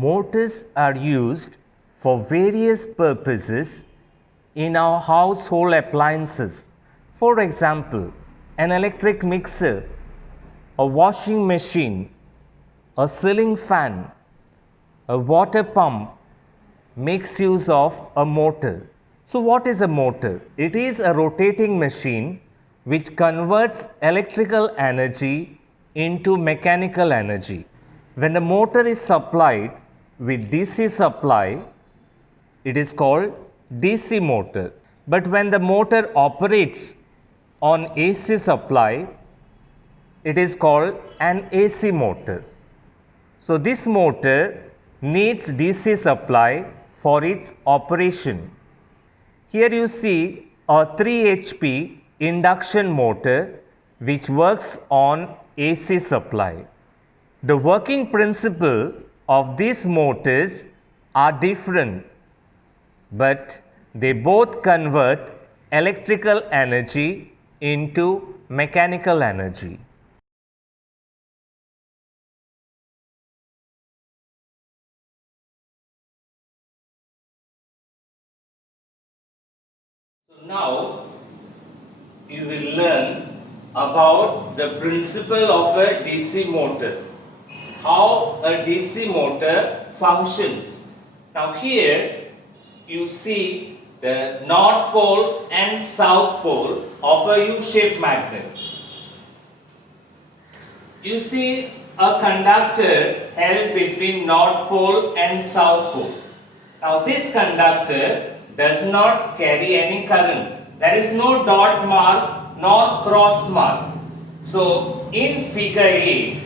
Motors are used for various purposes in our household appliances. For example, an electric mixer, a washing machine, a ceiling fan, a water pump makes use of a motor. So what is a motor? It is a rotating machine which converts electrical energy into mechanical energy. When the motor is supplied with DC supply, it is called DC motor. But when the motor operates on AC supply, it is called an AC motor. So this motor needs DC supply for its operation. Here you see a 3 HP induction motor which works on AC supply. The working principle of these motors are different, but they both convert electrical energy into mechanical energy. So now you will learn about the principle of a DC motor, how a DC motor functions. Now here you see the north pole and south pole of a U-shaped magnet. You see a conductor held between north pole and south pole. Now this conductor does not carry any current. There is no dot mark nor cross mark. So in figure A,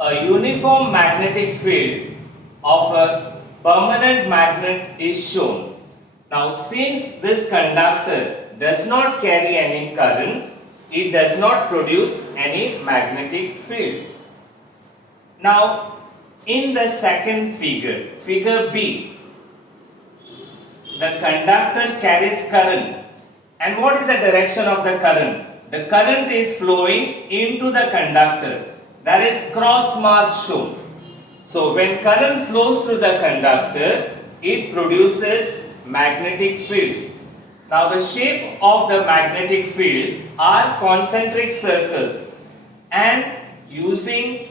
a uniform magnetic field of a permanent magnet is shown. Now since this conductor does not carry any current, it does not produce any magnetic field. Now in the second figure, figure B, the conductor carries current. And what is the direction of the current? The current is flowing into the conductor. There is cross mark shown. So when current flows through the conductor, it produces magnetic field. Now the shape of the magnetic field are concentric circles, and using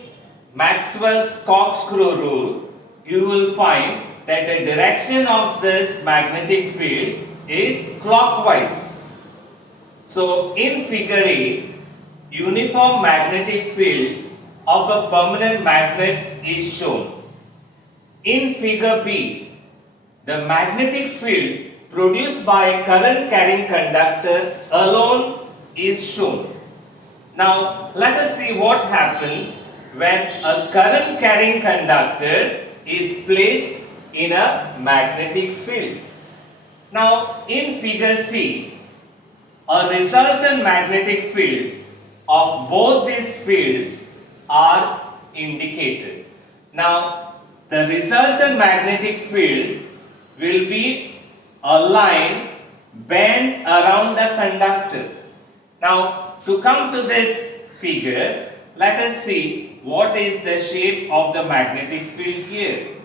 Maxwell's corkscrew rule, you will find that the direction of this magnetic field is clockwise. So in figure A, uniform magnetic field of a permanent magnet is shown. In figure B, the magnetic field produced by a current carrying conductor alone is shown. Now let us see what happens when a current carrying conductor is placed in a magnetic field. Now in figure C, a resultant magnetic field of both these fields are indicated. Now the resultant magnetic field will be a line bent around the conductor. Now to come to this figure, let us see what is the shape of the magnetic field here.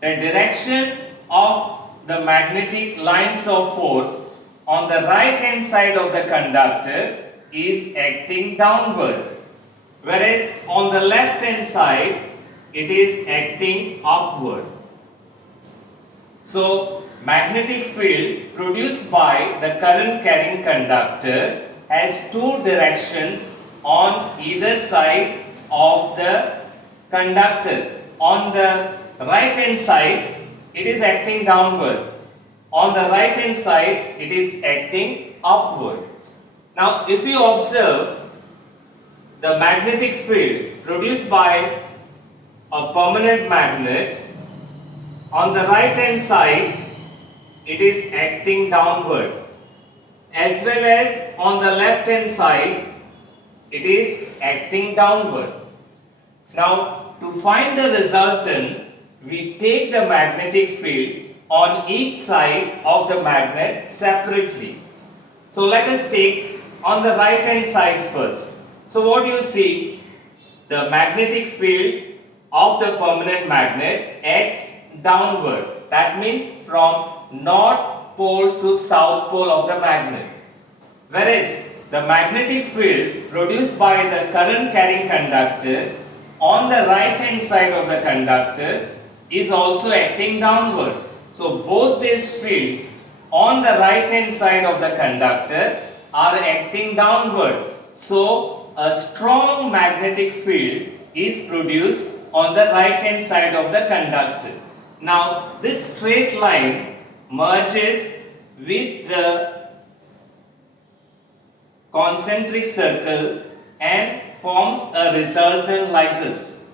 The direction of the magnetic lines of force on the right hand side of the conductor is acting downward, whereas on the left hand side it is acting upward. So magnetic field produced by the current carrying conductor has two directions on either side of the conductor. On the right hand side it is acting downward. On the right hand side it is acting upward. Now if you observe the magnetic field produced by a permanent magnet, on the right hand side it is acting downward, as well as on the left hand side it is acting downward. Now to find the resultant, we take the magnetic field on each side of the magnet separately. So let us take on the right hand side first. So what do you see? The magnetic field of the permanent magnet acts downward. That means from north pole to south pole of the magnet. Whereas the magnetic field produced by the current carrying conductor on the right hand side of the conductor is also acting downward. So both these fields on the right hand side of the conductor are acting downward. So a strong magnetic field is produced on the right hand side of the conductor. Now this straight line merges with the concentric circle and forms a resultant like this.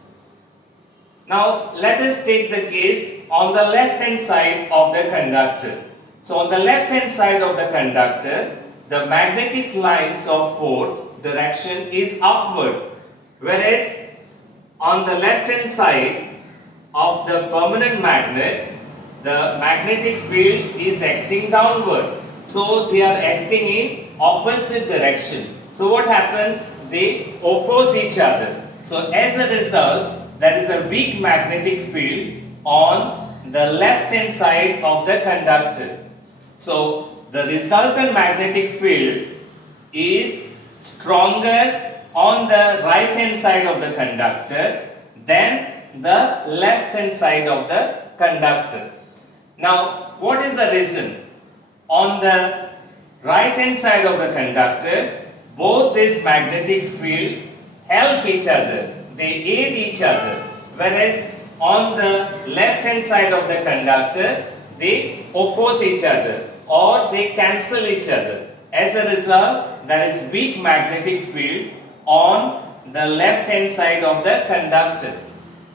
Now let us take the case on the left hand side of the conductor. So on the left hand side of the conductor, the magnetic lines of force direction is upward, whereas on the left hand side of the permanent magnet, the magnetic field is acting downward. So they are acting in opposite direction. So what happens? They oppose each other. So as a result, there is a weak magnetic field on the left hand side of the conductor. So the resultant magnetic field is stronger on the right hand side of the conductor than the left hand side of the conductor. Now what is the reason? On the right hand side of the conductor, both this magnetic field help each other, they aid each other, whereas on the left hand side of the conductor, they oppose each other or they cancel each other. As a result, there is weak magnetic field on the left hand side of the conductor.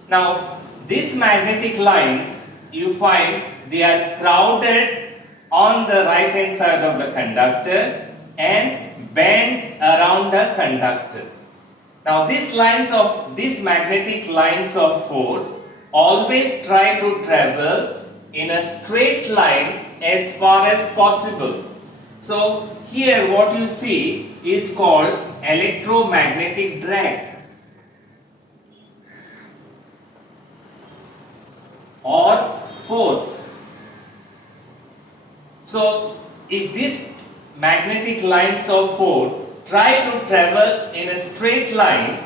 Now these magnetic lines, you find they are crowded on the right hand side of the conductor and bend around the conductor. Now these magnetic lines of force always try to travel in a straight line as far as possible. So here what you see is called electromagnetic drag or force. So if these magnetic lines of force try to travel in a straight line,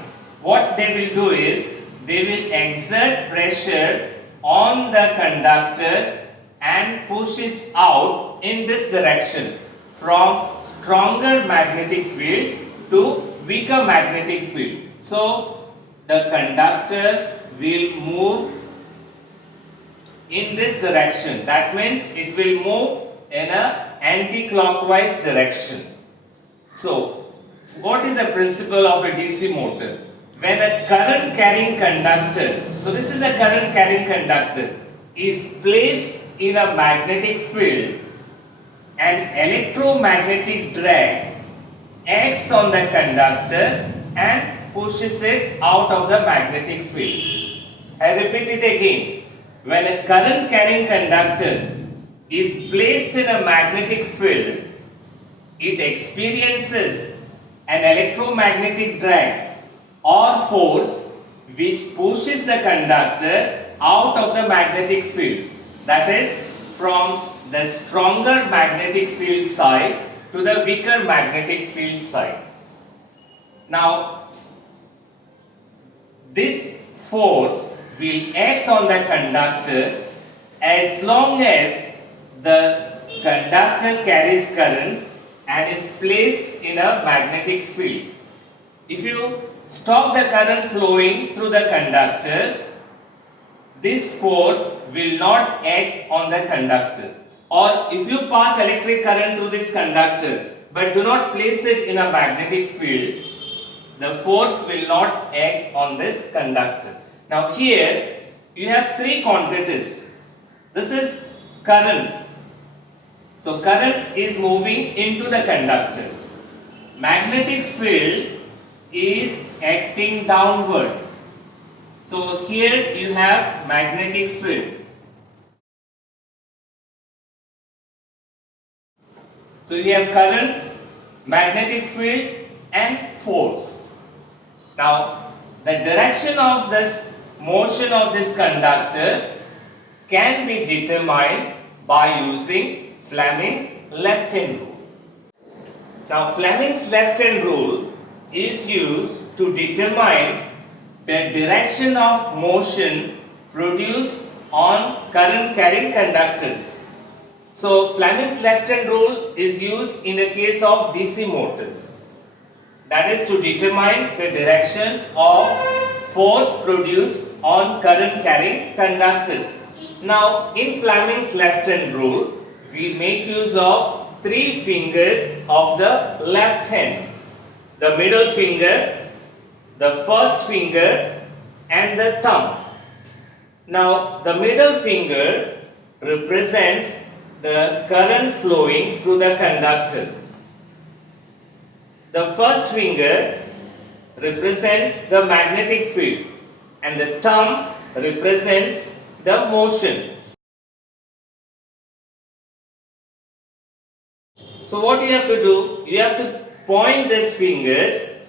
what they will do is they will exert pressure on the conductor and push it out in this direction from stronger magnetic field to weaker magnetic field. So the conductor will move in this direction. That means it will move in a anti-clockwise direction. So what is the principle of a DC motor? When a current carrying conductor, so this is a current carrying conductor, is placed in a magnetic field, an electromagnetic drag acts on the conductor and pushes it out of the magnetic field. I repeat it again. When a current carrying conductor is placed in a magnetic field, it experiences an electromagnetic drag or force which pushes the conductor out of the magnetic field, that is from the stronger magnetic field side to the weaker magnetic field side. Now this force will act on the conductor as long as the conductor carries current and is placed in a magnetic field. If you stop the current flowing through the conductor, this force will not act on the conductor. Or if you pass electric current through this conductor but do not place it in a magnetic field, the force will not act on this conductor. Now here you have three quantities. This is current. So current is moving into the conductor. Magnetic field is acting downward. So here you have magnetic field. So you have current, magnetic field and force. Now the direction of this motion of this conductor can be determined by using Fleming's left-hand rule. Now, Fleming's left-hand rule is used to determine the direction of motion produced on current carrying conductors. So, Fleming's left-hand rule is used in the case of DC motors. That is to determine the direction of force produced on current carrying conductors. Now, in Fleming's left-hand rule, we make use of 3 fingers of the left hand. The middle finger, the first finger and the thumb. Now, the middle finger represents the current flowing through the conductor. The first finger represents the magnetic field and the thumb represents the motion. So what you have to do, you have to point these fingers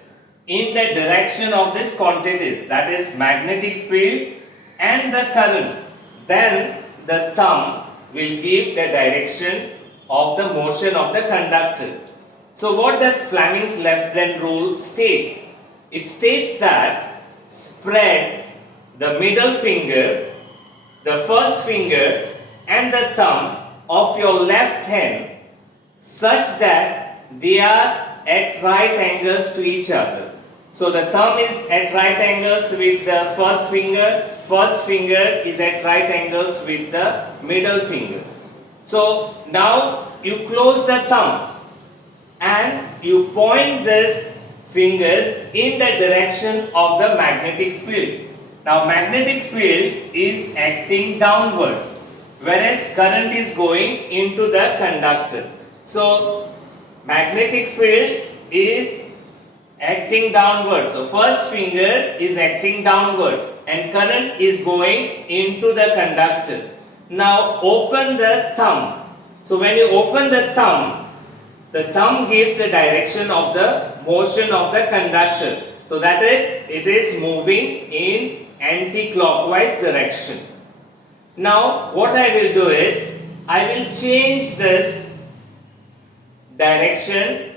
in the direction of these quantities, that is magnetic field and the current. Then the thumb will give the direction of the motion of the conductor. So what does Fleming's left-hand rule state? It states that spread the middle finger, the first finger and the thumb of your left hand such that they are at right angles to each other. So the thumb is at right angles with the first finger is at right angles with the middle finger. So now you close the thumb and you point these fingers in the direction of the magnetic field. Now magnetic field is acting downward, whereas current is going into the conductor. So magnetic field is acting downward. So first finger is acting downward and current is going into the conductor. Now open the thumb. So when you open the thumb gives the direction of the motion of the conductor. So that it is moving in anti-clockwise direction. Now what I will do is, I will change this direction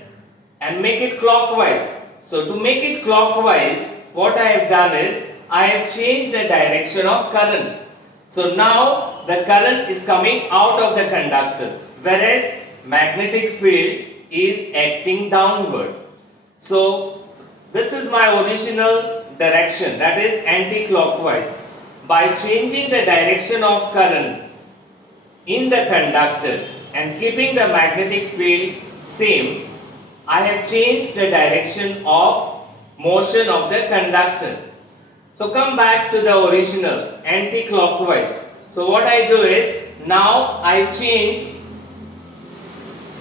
and make it clockwise. So to make it clockwise, what I have done is, I have changed the direction of current. So now the current is coming out of the conductor, whereas magnetic field is acting downward. So this is my original direction, that is anti-clockwise. By changing the direction of current in the conductor and keeping the magnetic field same, I have changed the direction of motion of the conductor. So come back to the original anti-clockwise. So what I do is, now I change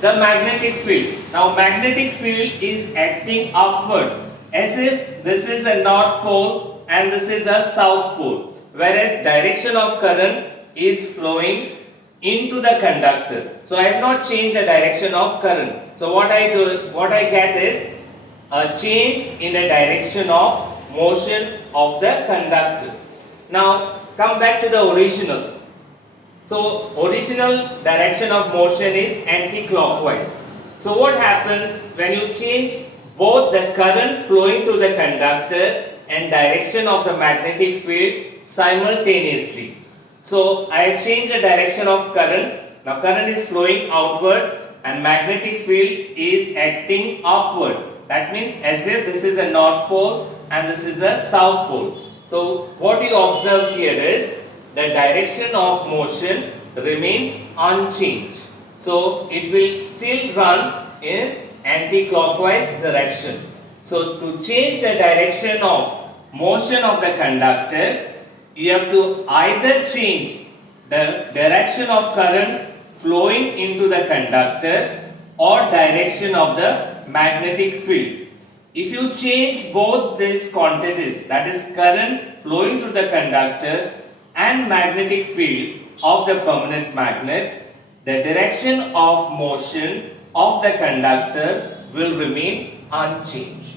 the magnetic field. Now magnetic field is acting upward, as if this is a north pole and this is a south pole, whereas direction of current is flowing into the conductor. So I have not changed the direction of current. So what I get is a change in the direction of motion of the conductor. Now come back to the original. So original direction of motion is anti-clockwise. So what happens when you change both the current flowing through the conductor and direction of the magnetic field simultaneously? So I have changed the direction of current. Now current is flowing outward and magnetic field is acting upward. That means as if this is a north pole and this is a south pole. So what you observe here is the direction of motion remains unchanged. So it will still run in anti-clockwise direction. So to change the direction of motion of the conductor, you have to either change the direction of current flowing into the conductor or direction of the magnetic field. If you change both these quantities, that is current flowing through the conductor and magnetic field of the permanent magnet, the direction of motion of the conductor will remain unchanged.